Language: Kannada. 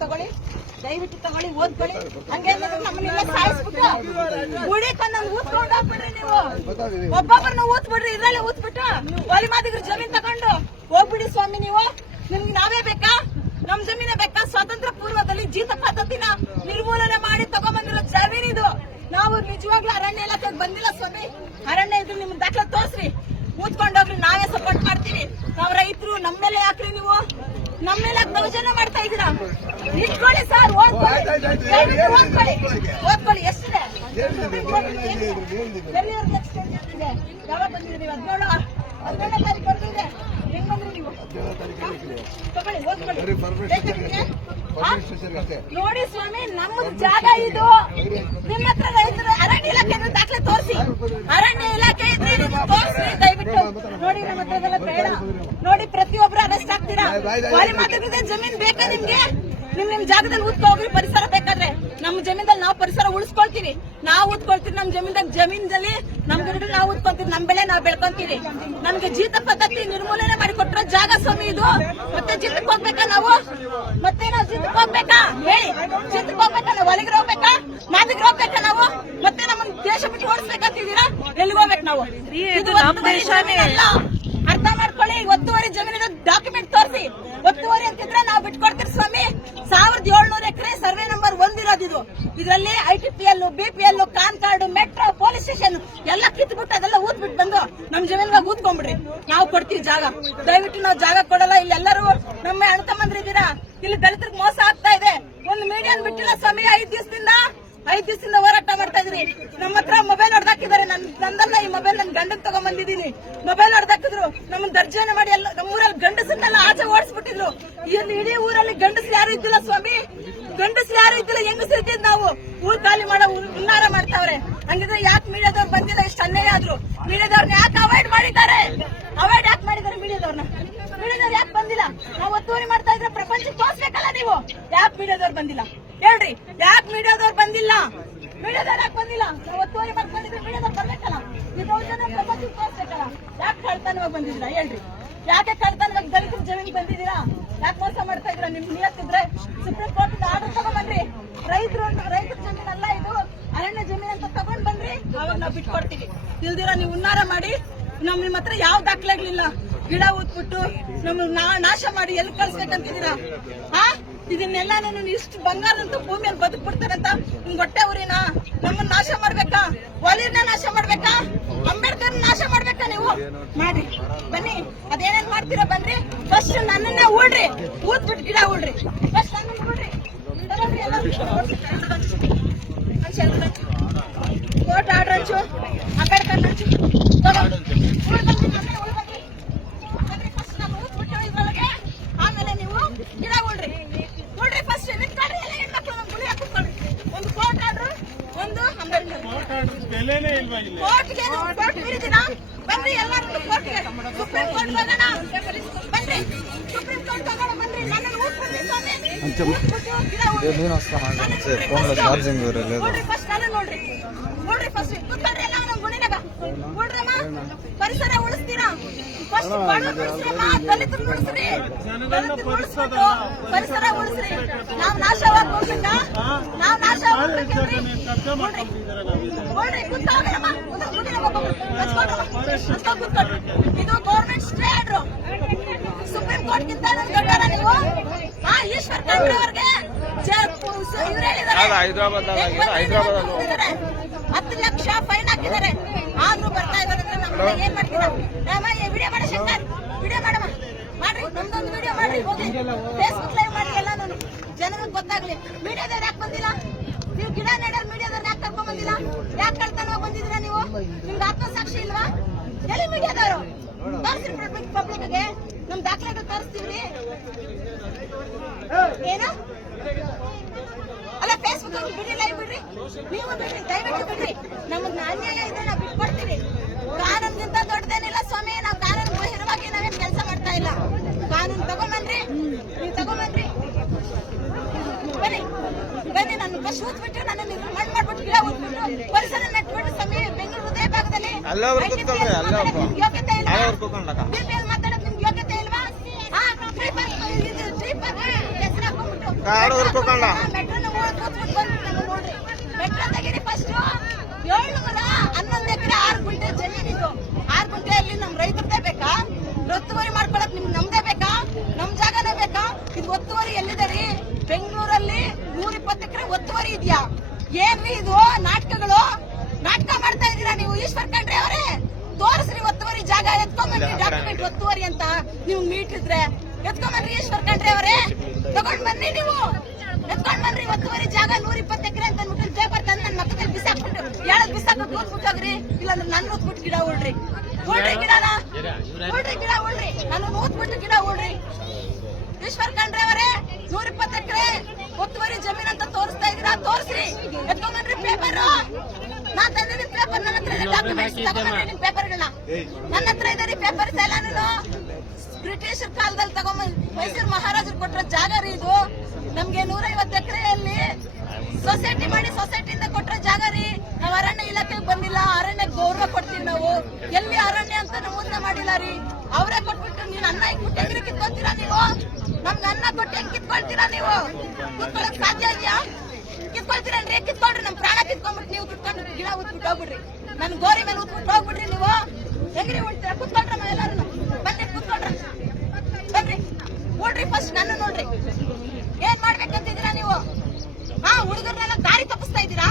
ತಗೊಳ್ಳಿ, ದಯವಿಟ್ಟು ತಗೊಳ್ಳಿ, ಓದ್ಕೊಳ್ಳಿ. ಹಂಗೆ ನಮ್ಮನ್ನೆಲ್ಲ ಸಾಯಿಸ್ಬಿಟ್ಟು ಗುಡಿಕೊಂದು ಊದ್ಕೊಂಡು ಹೋಗ್ಬಿಡ್ರಿ. ನೀವು ಒಬ್ಬೊಬ್ಬರನ್ನ ಊದ್ಬಿಡ್ರಿ, ಇದ್ರಲ್ಲೇ ಊದ್ಬಿಟ್ಟು ಒಲಿ ಮಾದಿಗ್ರು ಜಮೀನ್ ತಗೊಂಡು ಹೋಗ್ಬಿಡಿ ಸ್ವಾಮಿ. ನೀವು ನಿಮ್ಗೆ ನಾವೇ ಬೇಕಾ? ನಮ್ ಜಮೀನೇ ಬೇಕಾ? ಸ್ವಾತಂತ್ರ್ಯ ಪೂರ್ವದಲ್ಲಿ ಜೀತ ಪದ್ಧತಿನ ನಿರ್ಮೂಲನೆ ಮಾಡಿ ತಗೊಂಡ್ಬಂದಿರೋ ಜಮೀನಿದು. ನಾವು ನಿಜವಾಗ್ಲೂ ಅರಣ್ಯ ಇಲಾಖೆಗೆ ಬಂದಿಲ್ಲ ಸ್ವಾಮಿ. ಅರಣ್ಯ ಇದ್ರೆ ನಿಮ್ ದಾಖಲೆ ತೋರ್ಸ್ರಿ, ಊದ್ಕೊಂಡೋಗ್ರಿ, ನಾವೇ ಸಪೋರ್ಟ್ ಮಾಡ್ತೀವಿ. ನಾವ್ ರೈತರು, ನಮ್ಮೇಲೆ ಯಾಕ್ರಿ ನೀವು ನಮ್ಮೇಲೆ ದೌರ್ಜನ್ಯ ಮಾಡ್ತಾ ಇದೀರಾ? ನಿಂತ್ಕೊಳ್ಳಿ ಸರ್, ಓದ್ಕೊಳ್ಳಿ. ಎಷ್ಟಿದೆ? ಯಾವಾಗ ಬಂದಿದ್ದೀರಿ? 17ನೇ ತಾರೀಕು ಬರ್ತಿದೆ. ಹೆಂಗ್ ಬಂದ್ರಿ ನೀವು? ತಗೊಳ್ಳಿ, ಓದ್ಕೊಳ್ಳಿ. ನೋಡಿ ಸ್ವಾಮಿ, ನಮ್ಮದು ಜಾಗ ಇದು. ನಿಮ್ಮ ಹತ್ರ ರೈತರು ಅರಣ್ಯ ಇಲಾಖೆ ದಾಖಲೆ ತೋರಿಸಿ. ಅರಣ್ಯ ಇಲಾಖೆ ಇದ್ರೆ ತೋರಿಸಿ ದಯವಿಟ್ಟು. ನೋಡಿ, ನಮ್ಮ ಹತ್ರದೆಲ್ಲ ಬೇಡ. ನೋಡಿ, ಪ್ರತಿಯೊಬ್ಬರು ಅರೆಸ್ಟ್ ಆಗ್ತೀರಾ. ವಾಲಿ ಮಾತಾಡಿದ್ರೆ ಜಮೀನ್ ಬೇಕಾ ನಿಮ್ಗೆ? ನಿಮ್ ಜಾಗದಲ್ಲಿ ಊದ್ಕೋಗ್ರಿ. ಪರಿಸರ ಬೇಕಾದ್ರೆ ನಮ್ಮ ಜಮೀನಲ್ಲಿ ನಾವು ಪರಿಸರ ಉಳಿಸ್ಕೊಳ್ತೀವಿ. ನಾವು ಊದ್ಕೊಳ್ತೀವಿ. ನಮ್ ಜಮೀನಲ್ಲಿ ನಮ್ ಗಿಡಗಳು ನಾವು ಊದ್ಕೊಳ್ತೀವಿ. ನಮ್ ಬೆಳೆ ನಾವು ಬೆಳ್ಕೊಂತೀವಿ. ನಮ್ಗೆ ಜೀತ ಪದ್ಧತಿ ನಿರ್ಮೂಲನೆ ಮಾಡಿ ಕೊಟ್ಟರೋ ಜಾಗ ಸ್ವಾಮಿ ಇದು. ಮತ್ತೆ ಜೀತಕ್ಕೆ ಹೋಗ್ಬೇಕಾ ನಾವು? ಮತ್ತೆ ನಾವು ಜೀತಕ್ಕೆ ಹೋಗ್ಬೇಕಾ? ಹೇಳಿ, ಜೀತಕ್ಕೆ ಹೋಗ್ಬೇಕಾ? ನಾವು ಹೊಲಿಗೆ ಹೋಗ್ಬೇಕಾ? ಮಾದಿಗೆ ಹೋಗ್ಬೇಕಾ ನಾವು? ಮತ್ತೆ ನಮ್ಮನ್ನ ದೇಶ ಬಿಟ್ಟು ಓಡಿಸ್ಬೇಕಂತಿದ್ದೀರಾ? ಎಲ್ಲಿಗೆ ಹೋಗ್ಬೇಕು ನಾವು? ಇದು ನಮ್ಮ ದೇಶನೇ ಅಲ್ಲ, ಅರ್ಥ ಮಾಡ್ಕೊಳ್ಳಿ. ಒತ್ತುವರಿ ಜಮೀನಿನ ಡಾಕ್ಯುಮೆಂಟ್ ತೋರಿಸಿ. ಒತ್ತುವರಿ ಅಂತಿದ್ರೆ ನಾವು ಬಿಟ್ಕೊಡ್ತೀವಿ ಸ್ವಾಮಿ. 1700 ಎಕರೆ ಸರ್ವೆ ನಂಬರ್ 1 ಇರೋದಿದು. ಇದರಲ್ಲಿ ITPL, BPL, ಕಾನ್ ಕಾರ್ಡ್, ಮೆಟ್ರೋ, ಪೊಲೀಸ್ ಸ್ಟೇಷನ್ ಎಲ್ಲ ಕಿತ್ಬಿಟ್ಟು ಅದೆಲ್ಲ ಊದ್ಬಿಟ್ಟು ಬಂದು ನಮ್ ಜಮೀನ್ಗ ಊದ್ಕೊಂಡ್ಬಿಡ್ರಿ. ನಾವು ಕೊಡ್ತೀವಿ ಜಾಗ. ದಯವಿಟ್ಟು ನಾವು ಜಾಗ ಕೊಡಲ್ಲ. ಇಲ್ಲೆಲ್ಲರೂ ನಮ್ಮ ಅಣ್ಣ ತಮ್ಮಂದ್ರಿದ್ದೀರಾ. ಇಲ್ಲಿ ದಲಿತರಿಗೆ ಮೋಸ ಆಗ್ತಾ ಇದೆ. ಒಂದು ಮೀಡಿಯನ್ ಬಿಟ್ಟಿಲ್ಲ ಸ್ವಾಮಿ. 5 ದಿವಸದಿಂದ ಹೋರಾಟ ಮಾಡ್ತಾ ಇದ್ರಿ. ನಮ್ಮ ಹತ್ರ ಮೊಬೈಲ್ ಹೊಡೆದಾಕಿದ್ದಾರೆ. ನಂದಲ್ಲ ಈ ಮೊಬೈಲ್, ನನ್ ಗಂಡನ್ ತಗೊಂಡ್ಬಂದಿದ್ದೀನಿ. ಮೊಬೈಲ್ ಹೊಡೆದಾಕಿದ್ರು. ನಮ್ಮನ್ನ ದರ್ಜನೆ ಮಾಡಿ ಎಲ್ಲ ನಮ್ಮೂರಲ್ಲಿ ಗಂಡಸನ್ನೆಲ್ಲ ಆಚೆ ಓಡಿಸ್ಬಿಟ್ಟಿದ್ರು. ಇಡೀ ಊರಲ್ಲಿ ಗಂಡಸರು ಯಾರು ಇದ್ದಿಲ್ಲ ಸ್ವಾಮಿ. ಗಂಡಸರು ಯಾರು ಇದ್ದಿಲ್ಲ, ಹೆಂಗಸರು ಇದ್ದಿದ್ ನಾವು. ಊರ್ ಖಾಲಿ ಮಾಡೋ ಹುನ್ನಾರ ಮಾಡ್ತಾವ್ರೆ. ಹಂಗಿದ್ರೆ ಯಾಕೆ ಮೀಡಿಯಾದವ್ರು ಬಂದಿಲ್ಲ? ಇಷ್ಟು ಅನ್ಯಾಯ ಆದ್ರು ಮೀಡಿಯಾದವ್ರನ್ನ ಯಾಕೆ ಅವಾಯ್ಡ್ ಮಾಡಿದ್ದಾರೆ? ಅವಾಯ್ಡ್ ಯಾಕೆ ಮಾಡಿದ್ದಾರೆ ಮೀಡಿಯಾದವ್ರನ್ನ? ಮೀಡಿಯಾದವ್ರು ಯಾಕೆ ಬಂದಿಲ್ಲ? ನಾವು ಒತ್ತುವರಿ ಮಾಡ್ತಾ ಇದ್ರೆ ಪ್ರಪಂಚಕ್ಕೆ ತೋರ್ಸ್ಬೇಕಲ್ಲ ನೀವು. ಯಾಕೆ ಮೀಡಿಯಾದವ್ರು ಬಂದಿಲ್ಲ ಹೇಳ್ರಿ? ಯಾಕೆ ಮೀಡಿಯಾದವ್ರು ಬಂದಿಲ್ಲ? ಮೀಡಿಯಾದವ್ರು ಯಾಕೆ ಬಂದಿಲ್ಲ? ನಾವು ಒತ್ತುವರಿ ಮಾಡ್ಕೊಂಡಿದ್ರೆ ಮೀಡಿಯಾದವ್ರು ಬರ್ಬೇಕಲ್ಲ. ಈ ದೌರ್ಜನ್ಯ ಪ್ರಪಂಚಕ್ಕೆ ತೋರ್ಸ್ಬೇಕಲ್ಲ. ಯಾಕೆ ಕಳ್ತನವಾಗಿ ಬಂದಿದ್ದೀರಾ ಹೇಳ್ರಿ? ಯಾಕೆ ಕಳ್ತನವಾಗಿ ದಲಿತರ ಜಮೀನಿಗೆ ಬಂದಿದ್ದೀರಾ? ಯಾಕೆ ಮೋಸ ಮಾಡ್ತಾ ಇದ್ರ? ನಿಮ್ ನಿಯತ್ತಿದ್ರೆ ಸುಪ್ರೀಂ ಕೋರ್ಟ್ ಆರ್ಡರ್ ತಗೊಂಡ್ಬನ್ರಿ. ರೈತರ ಜಮೀನಲ್ಲ ಇದು, ಅರಣ್ಯ ಜಮೀನ್ ಅಂತ ತಗೊಂಡ್ ಬನ್ರಿ. ಅವಾಗ ನಾವು ಬಿಟ್ಕೊಡ್ತೀವಿ. ಇಲ್ದಿರ ನೀವು ಹುನ್ನಾರ ಮಾಡಿ ನಿಮ್ಮ ಹತ್ರ ಯಾವ ದಾಖಲೆಗಳಿಲ್ಲ. ಗಿಡ ಊದ್ಬಿಟ್ಟು ನಮ್ಮ ನಾಶ ಮಾಡಿ ಎಲ್ಲಿ ಕಳ್ಸ್ಬೇಕಂತಿದ್ದೀರಾ? ಇದನ್ನೆಲ್ಲ ನಾನು ಇಷ್ಟು ಬಂಗಾರದಂತ ಭೂಮಿಯಲ್ಲಿ ಬದುಕ್ಬಿಡ್ತಾರಂತ ನಿಮ್ಗೆ ಹೊಟ್ಟೆ ಊರಿನಾ? ನಮ್ಮನ್ನ ನಾಶ ಮಾಡ್ಬೇಕಾ? ವಾಲಿರ್ನ ನಾಶ ಮಾಡ್ಬೇಕಾ? ಅಂಬೇಡ್ಕರ್ ನಾಶ ಮಾಡ್ಬೇಕಾ? ನೀವು ಮಾಡಿ ಬನ್ನಿ. ಅದೇನೇನ್ ಮಾಡ್ತೀರಾ ಬನ್ರಿ. ಫಸ್ಟ್ ನನ್ನನ್ನ ಊಡ್ರಿ, ಊದ್ಬಿಟ್ಟು ಗಿಡ ಊಡ್ರಿ. ಫಸ್ಟ್ ನನ್ನನ್ನ ಊಡ್ರಿ. ಕೋರ್ಟ್ ಆರ್ಡರ್ ಹಂಚು, ಅಂಬೇಡ್ಕರ್ ಹಂಚು ಆಮೇಲೆ ನೀವು ಗಿಡ ಊಡ್ರಿ. ನೋಡ್ರಿ ಫಸ್ಟ್ ನಿಂತ್ಕೊಳ್ರಿ. ಎಲ್ಲ ಹೆಣ್ಮಕ್ಳು ನಮ್ ಗುಡಿ ಹಾಕೊಂಡ್ರಿ. ಒಂದು ಕೋರ್ಟ್ ಆರ್ಡರ್, ಒಂದು ಅಂಬೇಡ್ಕರ್. ಕೋರ್ಟ್ ಮೀರಿದಿನ ಬನ್ರಿ. ಎಲ್ಲರೂ ಕೋರ್ಟ್ಗೆ, ಸುಪ್ರೀಂ ಕೋರ್ಟ್ ಹೋಗೋಣ ಬನ್ರಿ. ಸುಪ್ರೀಂ ಕೋರ್ಟ್ ಹೋಗೋಣ ಬನ್ರಿ. ನನ್ನನ್ನು ಊದ್ಬಿಡ್ರಿ ಸ್ವಾಮಿ. ಗಿಡ ನೋಡ್ರಿ ಫಸ್ಟ್ ನಾನು ನೋಡ್ರಿ. ಫಸ್ಟ್ ಕೂತ್ಕೊಳ್ರಿ. ಎಲ್ಲ ನಮ್ ಗುಡಿನಾಗ ನೋಡ್ರಮ್ಮ. ಪರಿಸರ ಉಳಿಸ್ತೀರಾ? ಫಸ್ಟ್ ದಲಿತರು ಉಳಿಸ್ರಿ. ಉಳಿಸ್ಬಿಟ್ಟು ಪರಿಸರ ಉಳಿಸ್ರಿ. ನಾವ್ ನಾಶವಾಗಿ ಹೋಗ್ಬೇಕಾ? ನಾವ್ ನಾಶವಾಗಿ ನೋಡ್ರಿ. ಕೂತ್ಕೊಳ್ಳಮ್ಮ. ಇದು government stay order. Supreme court ಗಿಂತ ದೊಡ್ಡವರ ನೀವು? ಈಶ್ವರ್ ಖಂಡ್ರೆ ಅವ್ರಿಗೆ ಇವ್ರು ಹೇಳಿದ್ದಾರೆ 10 ಲಕ್ಷ ಫೈನ್ ಹಾಕಿದ್ದಾರೆ. ಆದ್ರೂ ಬರ್ತಾ ಇದ್ದಾರೆ. ನಮ್ಮನ್ನ ಏನ್ ಮಾಡ್ತೀರಾ? ವಿಡಿಯೋ ಮಾಡ ಶಂಕರ್, ವಿಡಿಯೋ ಮಾಡಮ್ಮ ಮಾಡ್ರಿ. ನಮ್ದೊಂದು ವಿಡಿಯೋ ಮಾಡ್ರಿ. ಹೋಗಿ ಫೇಸ್ಬುಕ್ ಲೈವ್ ಮಾಡಿ. ಎಲ್ಲ ನಾನು ಜನರಿಗೆ ಗೊತ್ತಾಗ್ಲಿ. ಮೀಡಿಯಾದವ್ರು ಯಾಕೆ ಬಂದಿಲ್ಲ? ನೀವು ಗಿಡ ನೆಡೋರು ಮೀಡಿಯಾದವ್ರು ಯಾಕೆ ಕರ್ಕೊಂಡ್ ಬಂದಿಲ್ಲ? ಯಾಕೆ ಕಳ್ತನವಾಗಿ ಬಂದಿದ್ದೀರಾ ನೀವು? ನಿಮ್ಗೆ ಆತ್ಮಸಾಕ್ಷಿ ಇಲ್ವಾ? ಎಲ್ಲಿ ಮೀಡಿಯಾದವರು? ತೋರಿಸಿ ಪಬ್ಲಿಕ್ಗೆ. ನಮ್ ದಾಖಲೆಗಳು ತೋರಿಸ್ತೀವ್ರಿ. ಏನು ಅಲ್ಲ, ಫೇಸ್ಬುಕ್ ಬಿಡಿ, ಲೈವ್ ಬಿಡ್ರಿ. ನೀವು ಬಿಡ್ರಿ, ದಯವಿಟ್ಟು ಬಿಡ್ರಿ. ನಮಗ್ ಅನ್ಯಾಯ ಇದೆ, ನಾವು ಬಿಟ್ಕೊಡ್ತೀವಿ. ಕಾನೂನ್ಗಿಂತ ದೊಡ್ಡದೇನಿಲ್ಲ ಸ್ವಾಮಿ. ನಾವು ಕಾನೂನು ಬಹಿರವಾಗಿ ನಾವೇನ್ ಕೆಲಸ ಮಾಡ್ತಾ ಇಲ್ಲ. ಕಾನೂನು ತಗೊಂಬನ್ರಿ. ನೀವು ತಗೊಂಬನ್ರಿ. ಬನ್ನಿ. ನಾನು ಬಸ್ ಊದ್ಬಿಟ್ಟು ನನ್ನ ಮಣ್ಣು ಮಾಡ್ಬಿಟ್ಟು ಗಿಡ ಊದ್ಬಿಟ್ಟು ಪರಿಸರ ನೆಟ್ಬಿಟ್ಟು ಸ್ವಾಮಿ. ಬೆಂಗಳೂರು ಹೃದಯ ಭಾಗದಲ್ಲಿ ಯೋಗ್ಯತೆ ಇಲ್ಲ. BPL ಮಾತಾಡೋದು ನಿಮ್ಗೆ ಯೋಗ್ಯತೆ ಇಲ್ವಾ? ಹೆಸರು ಹಾಕೊಂಡ್ಬಿಟ್ಟು ನೋಡ್ರಿ ಮೆಟ್ರೋ ತೆಗೀರಿ ಫಸ್ಟ್. 11 ಎಕರೆ 6 ಗುಂಟೆ ಜಮೀನಿದು. 6 ಗುಂಟೆಯಲ್ಲಿ ನಮ್ ರೈತರದೇ ಬೇಕಾ? ಒತ್ತುವರಿ ಮಾಡ್ಕೊಳಕ್ ನಿಮ್ಗೆ ನಮ್ದೇ ಬೇಕಾ? ನಮ್ ಜಾಗನೇ ಬೇಕಾ? ಇದು ಒತ್ತುವರಿ ಎಲ್ಲಿದೆ ರೀ? ಬೆಂಗಳೂರಲ್ಲಿ 120 ಎಕರೆ ಒತ್ತುವರಿ ಇದೆಯಾ? ಏನ್ರಿ ಇದು ನಾಟಕಗಳು? ನಾಟಕ ಮಾಡ್ತಾ ಇದೀರಾ ನೀವು? ಈಶ್ವರ್ ಖಂಡ್ರೆ ಅವರೇ ತೋರಿಸ್ರಿ ಒತ್ತುವರಿ ಜಾಗ, ಎತ್ಕೊಂಡ್ಬನ್ರಿ ಡಾಕ್ಯುಮೆಂಟ್ ಒತ್ತುವರಿ ಅಂತ. ನೀವು ಮೀಟಿದ್ರೆ ಎತ್ಕೊಂಡ್ಬನ್ರಿ ಈಶ್ವರ್ ಖಂಡ್ರೆ ಅವರೇ, ತಗೊಂಡ್ ಬನ್ನಿ ನೀವು, ಎತ್ಕೊಂಡ್ ಬನ್ರಿ ಒತ್ತುವರಿ ಜಾಗ 120 ಎಕರೆ ಅಂತ ಅಂದ್ಬಿಟ್ಟು ಪೇಪರ್ ತಂದು ನನ್ನ ಮಕ್ಕದಲ್ಲಿ ಬಿಸಾಕ್ಬಿಟ್ಟು ಹೇಳದ್ ಬಿಸಾಕೋದು ಊದ್ಬಿಟ್ಟೋಗ್ರಿ. ಇಲ್ಲ ನಾನು ಊದ್ಬಿಟ್ಟು ಗಿಡ ಉಳ್ರಿ ಗಿಡನ ಗಿಡ ಉಳ್ರಿ, ನಾನು ಊದ್ಬಿಟ್ಟು ಗಿಡ ಉಳ್ರಿ. ಈಶ್ವರ್ ಖಂಡ್ರೆ ಅವರೇ 120 ಎಕರೆ ಒತ್ತುವರಿ ಜಮೀನ್ ಅಂತ ತೋರಿಸ್ತಾ ಇದೀರಾ? ತೋರಿಸ್ರಿ, ಎತ್ಕೊಂಡ್ಬನ್ರಿ ಪೇಪರ್. ನಾನ್ ತಂದಿದ್ದೀನಿ ಪೇಪರ್, ನನ್ನ ಹತ್ರ ಇದೆ ಡಾಕ್ಯುಮೆಂಟ್ಸ್, ತಗೊಂಡ್ಬನ್ರಿ ನಿಮ್ ಪೇಪರ್ಗಳನ್ನ. ನನ್ನ ಹತ್ರ ಇದೆ ಪೇಪರ್ಸ್ ಎಲ್ಲ. ಬ್ರಿಟಿಷರ್ ಕಾಲದಲ್ಲಿ ತಗೊಂಡ್ ಮೈಸೂರು ಮಹಾರಾಜರು ಕೊಟ್ಟರ ಜಾಗ ರೀ ಇದು. ನಮ್ಗೆ 150 ಎಕರೆಯಲ್ಲಿ ಸೊಸೈಟಿ ಮಾಡಿ ಸೊಸೈಟಿಯಿಂದ ಕೊಟ್ಟರ ಜಾಗ ರೀ. ನಾವ್ ಅರಣ್ಯ ಇಲಾಖೆಗೆ ಬಂದಿಲ್ಲ, ಅರಣ್ಯ ಗೌರವ ಕೊಡ್ತೀವಿ ನಾವು. ಎಲ್ಲಿ ಅರಣ್ಯ ಅಂತ ನಮೂದನೆ ಮಾಡಿಲ್ಲ ರೀ. ಅವರೇ ಕೊಟ್ಬಿಟ್ಟು ನೀನ್ ಅನ್ನ ಇಟ್ಬಿಟ್ಟು ಹೆಂಗ್ರಿ ಕಿತ್ಕೊಳ್ತೀರಾ ನೀವು? ನಮ್ಗೆ ಅನ್ನ ಕೊಟ್ಟು ಹೆಂಗ್ ಕಿತ್ಕೊಳ್ತೀರಾ ನೀವು? ಕಿತ್ಕೊಳಕ್ ಸಾಧ್ಯ ಇದೆಯಾ? ಕಿತ್ಕೊಳ್ತೀರಲ್ರಿ? ಕಿತ್ಕೊಳ್ರಿ, ನಮ್ ಪ್ರಾಣ ಕಿತ್ಕೊಂಡ್ಬಿಟ್ಟು ನೀವು ಕಿತ್ಕೊಂಡು ಗಿಡ ಉತ್ಬಿಟ್ಟು ಹೋಗ್ಬಿಡ್ರಿ. ನನ್ ಗೋರಿ ಮೇಲೆ ಉತ್ಬಿಟ್ಟು ಹೋಗ್ಬಿಡ್ರಿ ನೀವು. ಹೆಂಗ್ರಿ ಉಳ್ತೀರಾ? ಕುತ್ಕೊಳ್ರಮ್ಮ ಎಲ್ಲಾರು, ಬನ್ನಿ ಕುತ್ಕೊಳ್ರಿ, ಬನ್ರಿ ನೋಡ್ರಿ. ಫಸ್ಟ್ ನನ್ನ ನೋಡ್ರಿ, ಏನ್ ಮಾಡ್ಬೇಕಂತಿದ್ದೀರಾ ನೀವು? ಹುಡುಗರನ್ನೆಲ್ಲ ದಾರಿ ತಪ್ಪಿಸ್ತಾ ಇದ್ದೀರಾ?